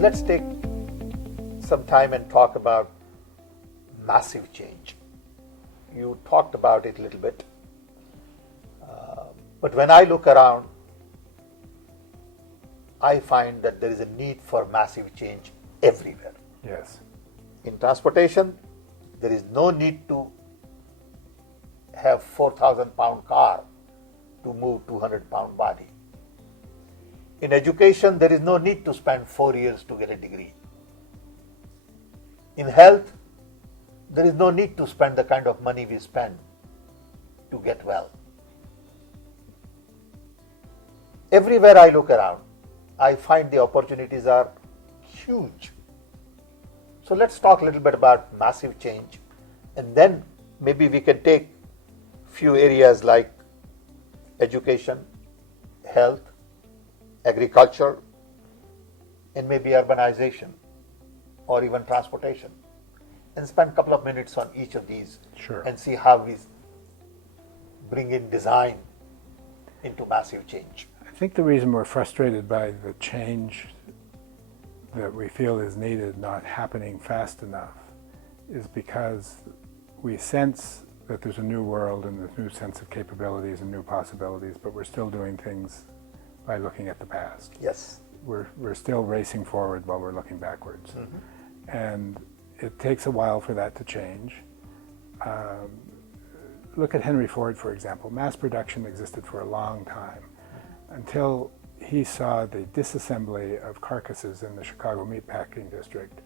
Let's take some time and talk about massive change. You talked about it a little bit. But when I look around, I find that there is a need for massive change everywhere. Yes. In transportation, there is no need to have 4,000-pound car to move 200-pound body. In education, there is no need to spend 4 years to get a degree. In health, there is no need to spend the kind of money we spend to get well. Everywhere I look around, I find the opportunities are huge. So let's talk a little bit about massive change, and then maybe we can take few areas like education, health, agriculture, and maybe urbanization, or even transportation, and spend a couple of minutes on each of these. Sure. And see how we bring in design into massive change. I think the reason we're frustrated by the change that we feel is needed not happening fast enough is because we sense that there's a new world and a new sense of capabilities and new possibilities, but we're still doing things by looking at the past. Yes. We're still racing forward while we're looking backwards. Mm-hmm. And it takes a while for that to change. Look at Henry Ford, for example. Mass production existed for a long time until he saw the disassembly of carcasses in the Chicago meatpacking district.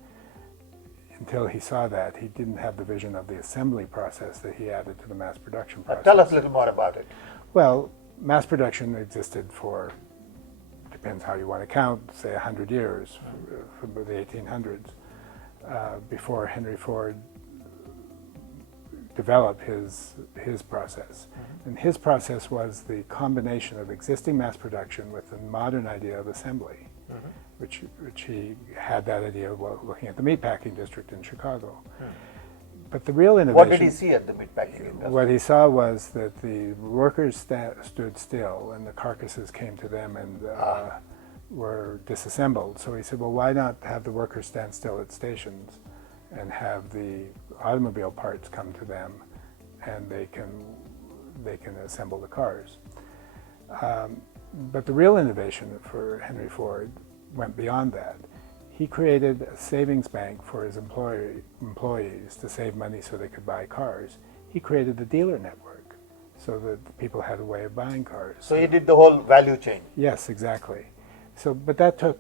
Until he saw that, he didn't have the vision of the assembly process that he added to the mass production process. Tell us a little more about it. Well, mass production existed for, depends how you want to count, say 100 years, from the 1800s, before Henry Ford developed his process. Mm-hmm. And his process was the combination of existing mass production with the modern idea of assembly, mm-hmm. which he had that idea while looking at the meatpacking district in Chicago. Mm. But the real innovation... What did he see at the meatpacking industry? What he saw was that the workers stood still and the carcasses came to them and were disassembled. So he said, well, why not have the workers stand still at stations and have the automobile parts come to them and they can assemble the cars. But the real innovation for Henry Ford went beyond that. He created a savings bank for his employees to save money so they could buy cars. He created the dealer network so that people had a way of buying cars. So he did the whole value chain. Yes, exactly. So, but that took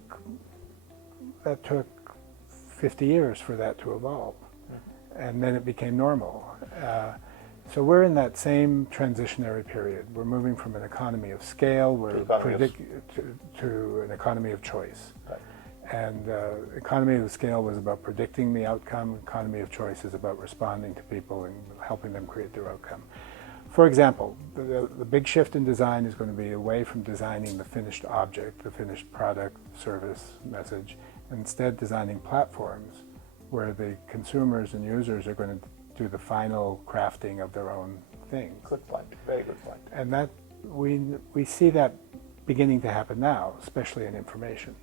50 years for that to evolve, and then it became normal. So we're in that same transitionary period. We're moving from an economy of scale to an economy of choice. Right. And economy of scale was about predicting the outcome. Economy of choice is about responding to people and helping them create their outcome. For example, the big shift in design is going to be away from designing the finished object, the finished product, service, message, and instead designing platforms where the consumers and users are going to do the final crafting of their own things. Good point, very good point. And that we see that beginning to happen now, especially in information.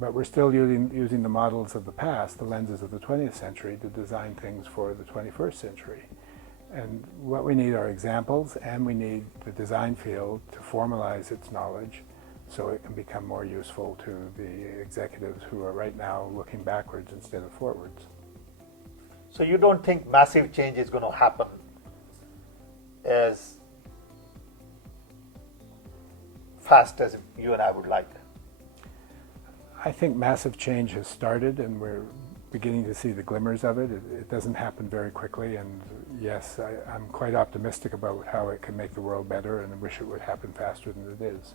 But we're still using the models of the past, the lenses of the 20th century, to design things for the 21st century. And what we need are examples, and we need the design field to formalize its knowledge so it can become more useful to the executives who are right now looking backwards instead of forwards. So you don't think massive change is going to happen as fast as you and I would like? I think massive change has started, and we're beginning to see the glimmers of it. It doesn't happen very quickly, and yes, I'm quite optimistic about how it can make the world better, and I wish it would happen faster than it is.